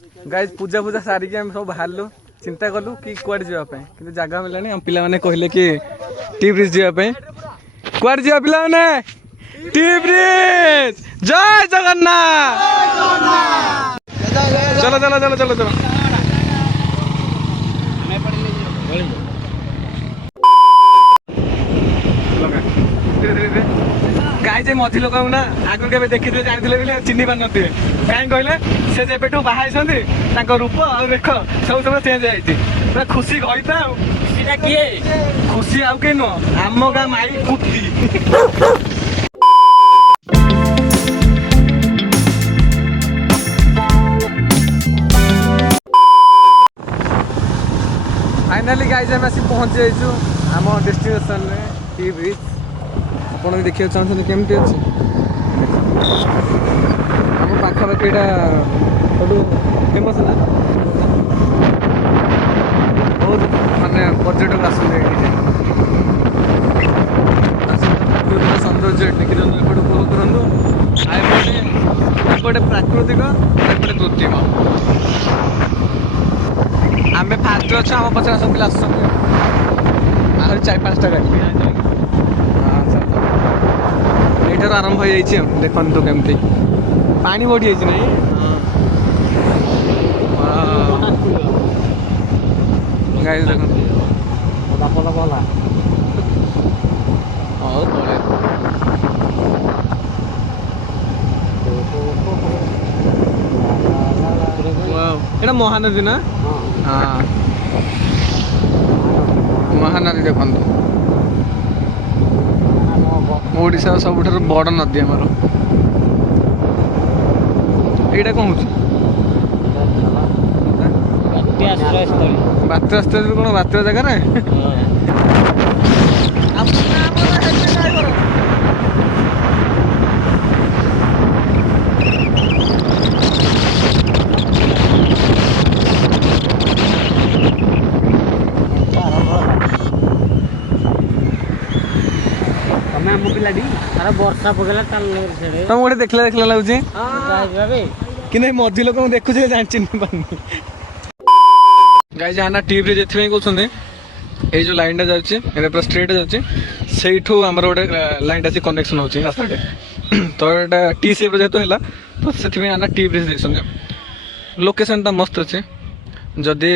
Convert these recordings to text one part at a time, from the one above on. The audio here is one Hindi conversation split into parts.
गाइस पूजा पूजा सारिकी हम सब बाहरलु चिंता कलु कि कुआडे जीवा पे कि जगह मिलानी हम पिला माने कहले कि टी ब्रिज जीवा पे कुआडे जीवा पिला माने टी ब्रिज जय जगन्नाथ चलो चलो चलो चलो चलो गाई जे मझी लोक ना आगु के देखी जानी चिन्ह पार थे कहीं कहले से जेबेठू बाहर रूप और रेख सब सब चेंज है खुशी गईता किए खुशी आउ कहीं नुह आम गाँ माई कुर्ती फाइनाली गाइज आम आसी पहुँच जाइए आम डेस्टिनेशन में टी ब्रिज आप भी देखा चाहते केमती अच्छे आम पाखापाखि यहाँ फेमस ना बहुत मानने पर्यटक आसते सौंदर्य देखी एपटे उपभोग करूँ एपटे प्राकृतिक एपटे कृत्रिम आम फास्ट अच्छे आम पचास सब पिला आहुरी 4-5टा गाड़ी एठार आरंभ हो देखु केमती पानी बढ़ी जाइए नहीं गाइस देखो एटा महानदी ना हाँ महानदी देखो ओडिशा सब बड़ नदी आमर यहाँ कौन बात्या स्थल कौन बात्या जगार वर्षा पकड़ा तुम गोटे देखला देखला लगुच कि मझी लोक देखुच चिन्ह पानी गाई जहाँ टी ब्रिज ये कहते ये जो लाइन जाऊँगी पूरा स्ट्रेट जाऊँगी से गोटे लाइन अच्छी कनेक्शन हो रास्ते तो यहाँ टी सेप जेहतु है तो से आना टी ब्रिज देखते लोकेशन टा मस्त अच्छे जदि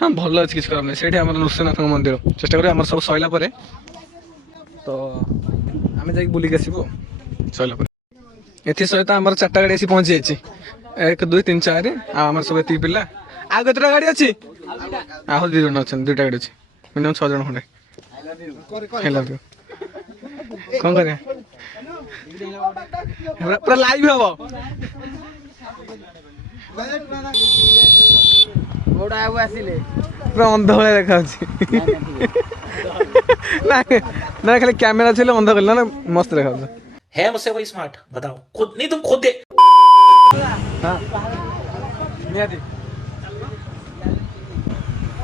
हाँ भल अच्छे किसी खराब नहीं से नृसिंहनाथ मंदिर चेष्टा करें सब सरला तो आम जा बुलिक आसबू सरला ए सहित आम 4टा गाड़ी आसी पहुँची जाइए 1 2 3 4 आम सब ये पिला आउ कतटा गाड़ी अच्छी आह 2 जन अच्छा 2टा गाड़ी अच्छी मिनिमम 6 जन खंडे कौन कर पूरा लाइव हम पूरा अंध भाया देखा ना खाली कैमेरा चले अंध कर ना मस्त देखा है मुझसे कोई स्मार्ट बताओ खुद नहीं तुम खुद दे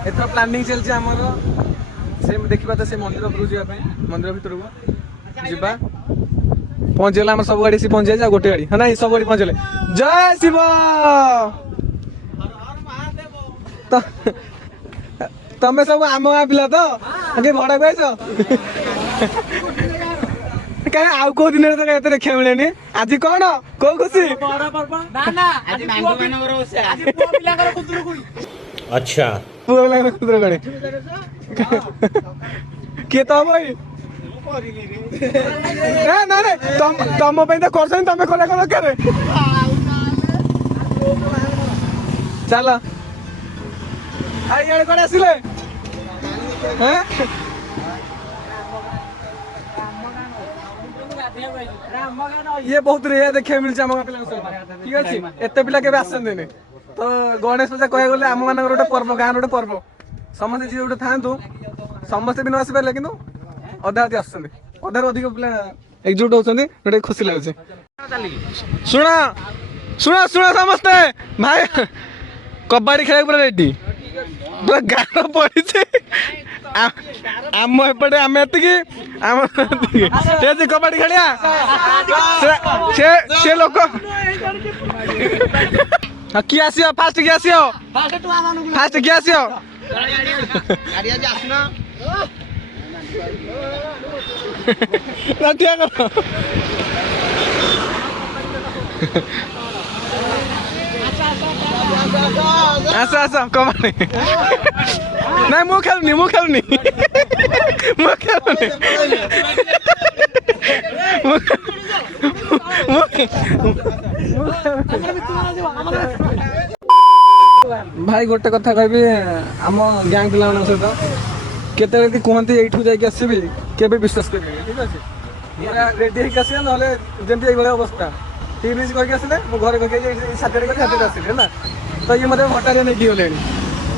एथर प्लानिंग चलছে हमर से देखिबा त से मंदिर उपरु जिबा मंदिर भीतर को जिबा पहुंच गेला हम सब गाड़ी से पहुंच जाय गोटे गाड़ी है ना सब गाड़ी पहुंच गेले जय शिव तमे सब आम गाँ पिला तो आगे भड़ा गइछो कहीं आउ को दिन तो देखा मिले आज कौन कौ खुशी अच्छा किए तो भाई ना तुम तो कर तुम कला दरकार चल इे कड़े आसिले ये बहुत रेयर देखा मिलছে आम पिला ठीक अच्छे एत पिला के आसते तो गणेश पूजा कह गले आम मान गोटे पर्व गाँव गोटे पर्व समस्त जी गोटे था समस्ते भी न आसी पारे कि अधा अधी आस अधार अधिक पिला एकजुट होते खुशी लगे शुण शुण शुण समस्ते भाई कबाड़ी खेल पूरा रेडी पूरा गाँव पड़ी आम एपटे आम एति कबाड़ी खेलिया से लोक हाँ किए आसियो फास्ट किए आसियो फास्ट किए आसियो ना ठीक करो आसा आसा कमानी नहीं मु खेलुनी मु खेलुनी मु खेलुनी भाई गोटे कथा कहबी आम गैंग पिला सहित केते कहते एठू जाके आसबि केबे विश्वास करेंगे ठीक अच्छे पूरा रेडी होकर आस ना जमी ये अवस्था टी ब्रिज करके आसले मो घर सातटे आसली है तो ये मतलब भट्टारिया नहीं गले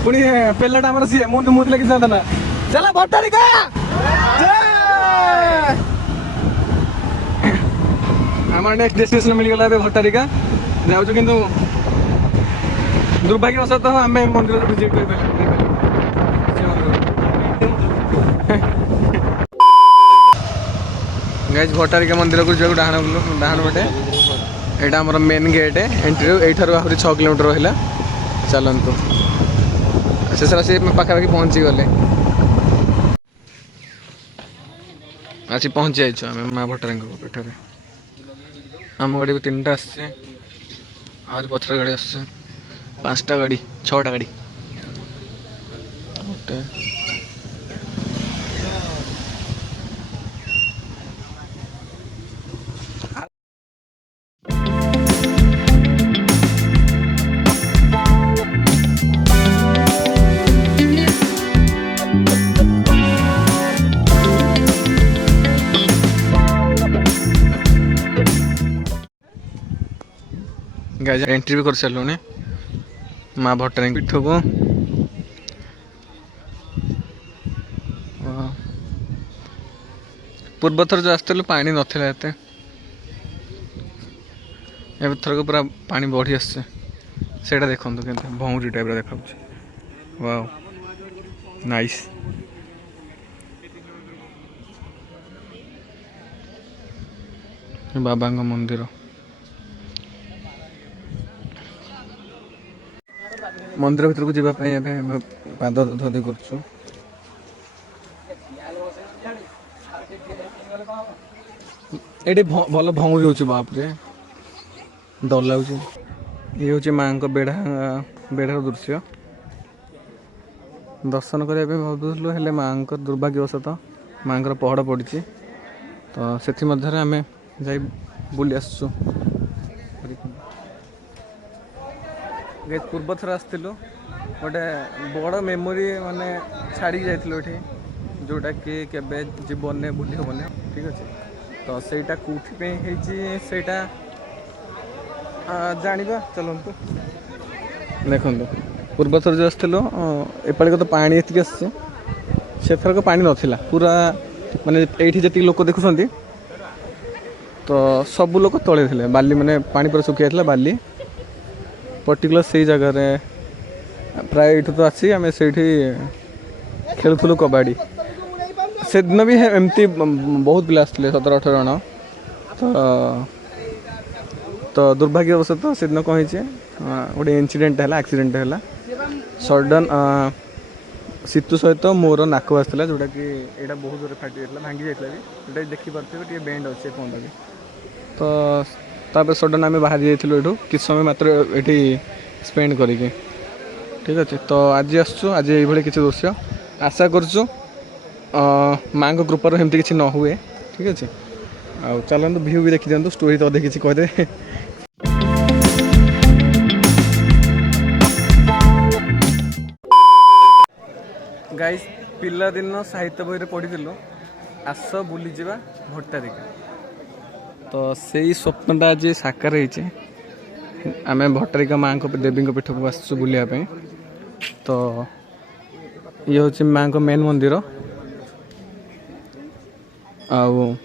पुणी पेलाटा आम सी मुझे लगे ना चला भट्टारिका आम नेक्स्ट डेस्टिनेशन मिलगला भट्टारिका जाऊँ कि दुर्भाग्यवशतः आम मंदिर विजिट कर गाइज भट्टारिका मंदिर को जाऊ डाहाण पटे यहाँ आम मेन गेट एंट्री यठार आहरी 6 किलोमीटर रहा चलतु शेष से पाखापाखि पहुँची गले आज पहुँची जाइए आम माँ भट्टारी पीठ आम गाड़ी भी 3टा आसचे आज पथर गाड़ी आस 5टा गाड़ी 6टा गाड़ी गाइस एंट्री भी कर सारे माँ भट्टारी पीठ को पूर्व थर जो आसलु पा नाला एत थरक पूरा पा बढ़ी आसे देखो के भौरी टाइप देखा वाओ नाइस बाबा मंदिर मंदिर भीतर को जावाई पाद धोधी कर भल भंगुरी हो बाप रे डर लगुच ये हूँ माँ बेढ़ा बेढ़ार दृश्य दर्शन करने भावुलु हेले माँ दुर्भाग्यवशतः माँ पहड़ पड़ी तो से आम जा बुली आसु पूर्व थर आसलु गोटे बड़ मेमोरी माने छाड़ी जाइए जोटा कि केबे जीवन में भूली हेबनी ठीक अच्छे तो सहीटा कौटी जाना चलतु देखो पूर्व थर जो आसलु एपाड़ी तो पानी ये आसर पानी नाला पूरा माने ये जी लोक देखुं तो सब लोग तले थे बाली माने पानी पूरा सुखी जाता बाली पर्टिकुलर से जगह प्राय ये तो आसी आम से खेलुलु कबाड़ी से दिन भी एमती बहुत पिला आसते 17-18 जन तो दुर्भाग्यवशतः से दिन कौन गोटे इनसीडेंट है एक्सीडेंट है सडन सीतु सहित मोर नाक आसला जोटा कि यहाँ बहुत जोर फाटी जाता भांगी जाता भी देखिपे बेंड अच्छे फोन भी तो तापर सडन आम बाहर जाइलु ये किस समय मात्र ये स्पेंड करिके ठीक अच्छे तो आज आसु आज ये किसी दृश्य आशा करूँ माँ कृपार एमती किसी न हुए ठीक अच्छे आ चलते भ्यू भी देखी दिखाँ स्टोरी तो अधे किसी कहदे गाइस पिला दिन साहित्य बही पढ़ी आस बुली जा भट्टारिका तो से स्वप्नटा आज साकार होती आम भट्टारिका माँ देवी पीठ को आसु बुलायापी तो ये हूँ माँ मेन मंदिर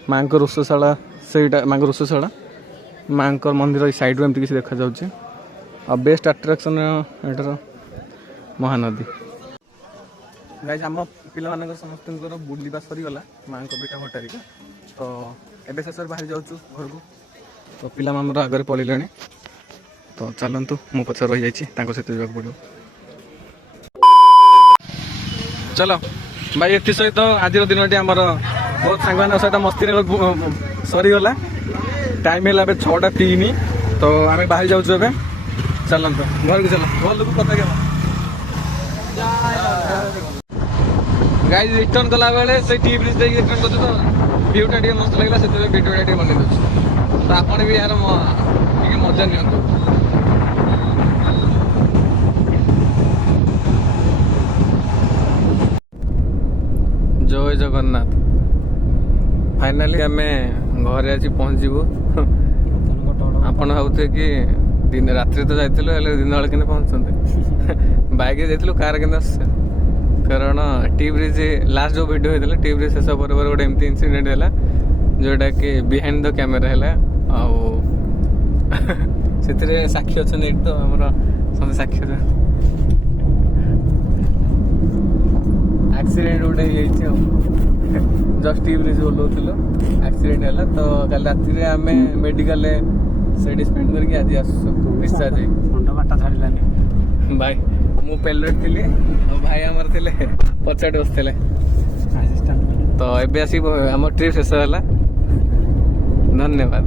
माँ रोषशाला से माँ रोषशाला माँ मंदिर साइड एमती किसी देखा जाऊँगी आ बेस्ट अट्राक्शन एटार महानदी गाइस आम पिला समस्त बुलवा सरीगला माँ पीठ भट्टारिका तो एवं शेष बाहरी जाऊँ घर को तो पिला आगे पलैले ତ ଚାଲନ୍ତୁ ମୁଁ ପଛରେ ରହିଯାଇଛି ତାଙ୍କ ସହିତ ଯିବାକୁ ପଡ଼ିବ। ଚାଲ ଭାଇ, ଏଥି ସହିତ ଆଜିର ଦିନଟି ଆମର ବହୁତ ସାଙ୍ଗମାନଙ୍କ ସହିତ ମସ୍ତିରେ ସରିଗଲା। ଟାଇମ୍ ହେଲା ଏବେ 6:03, ତ ଆମେ ବାହାରି ଯାଉଛୁ ଏବେ। ଚାଲନ୍ତୁ ଘରକୁ ଚାଲ, ଘରକୁ କଥା କେବ ଗାଈ ରିଟର୍ନ କଲାବେଳେ ସେଇ ଟି ବ୍ରିଜ୍ ଦେଇକି ରିଟର୍ନ କରୁଛୁ, ତ ଭିୟୁଟା ଟିକେ ମସ୍ତ ଲାଗିଲା, ସେଥିପାଇଁ ଭିଡ଼ିଓଟା ଟିକେ ବନେଇ ଦେଉଛି। ତ ଆପଣ ବି ଏହାର ଟିକେ ମଜା ନିଅନ୍ତୁ। ଜୟ ଜଗନ୍ନାଥ। ଫାଇନାଲି ଆମେ ଘରେ ଆଜି ପହଞ୍ଚିବୁ। ଆପଣ ଭାବୁଥିବେ କି ଦିନ ରାତିରେ ତ ଯାଇଥିଲୁ, ହେଲେ ଦିନ ବେଳେ କେମିତି ପହଞ୍ଚୁଛନ୍ତି? ବାଇକ୍ରେ ଯାଇଥିଲୁ, କାର କେମିତି ଆସୁଛୁ? କାରଣ ଟି ବ୍ରିଜ୍ ଲାଷ୍ଟ ଯେଉଁ ଭିଡ଼ିଓ ହେଇଥିଲା, ଟି ବ୍ରିଜ୍ ଶେଷ ପରେ ଗୋଟେ ଏମିତି ଇନସିଡେଣ୍ଟ ହେଲା ଯେଉଁଟାକି ବିହାଇଣ୍ଡ ଦ କ୍ୟାମେରା ହେଲା। ଆଉ ସେଥିରେ ସାକ୍ଷୀ ଅଛନ୍ତି ଏଇଠି, ତ ଆମର ସମସ୍ତେ ସାକ୍ଷୀ ଅଛନ୍ତି। ଆକ୍ସିଡେଣ୍ଟ ଗୋଟେ ହେଇଯାଇଛି ଆଉ, ଜଷ୍ଟ ଟି ବ୍ରିଜ୍ ଓହ୍ଲଉଥିଲୁ, ଆକ୍ସିଡେଣ୍ଟ ହେଲା। ତ କାଲି ରାତିରେ ଆମେ ମେଡ଼ିକାଲରେ ସେଇଠି ସ୍ପେଣ୍ଡ କରିକି ଆଜି ଆସୁଛୁ ଡିସଚାର୍ଜ ହେଇ। ମୁଣ୍ଡ ବାଟା ଛାଡ଼ିଲାନି ଭାଇ ମୁଁ ପେଲେଟ ଥିଲି, ଆଉ ଭାଇ ଆମର ଥିଲେ ପଛଆଡ଼େ ବସିଥିଲେ। ଆସିଷ୍ଟାଣ୍ଟ। ତ ଏବେ ଆସିକି ଆମ ଟ୍ରିପ୍ ଶେଷ ହେଲା। ଧନ୍ୟବାଦ।